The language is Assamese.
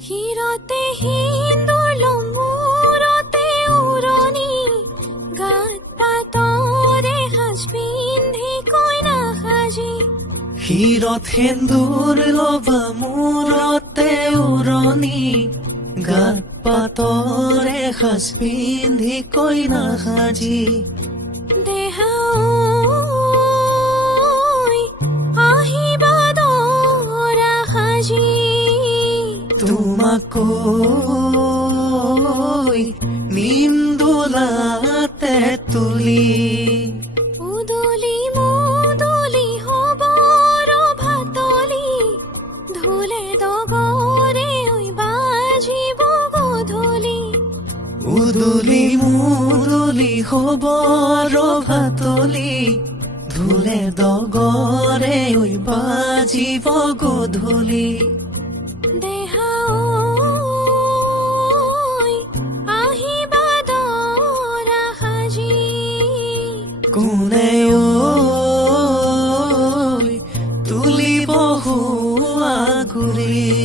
হিৰতে হিন্দুৰ লম্বুৰতে উৰণি গাত পাতৰে সাজ পিন্ধি কইনা সাজি হিৰত সেন্দুৰ লবা মূৰতে উৰণি গাত পাতৰে সাজ পিন্ধি কইনা সাজি দেহা আহিবাদৰা সাজি তোমাকৈ নিম দোলাতে তুলি উদলি মুদলি হবৰ ভাতলি ধুলে ডগৰে ঐ বাজিব গধূলি উদুলি মুদুলি খবৰ ভাতলি ধুলে ডগৰে ঐ বাজিব গধূলি দেহা আহিবাদৰা সাজি কোনে ঐ তুলিব হুৱা গুৰি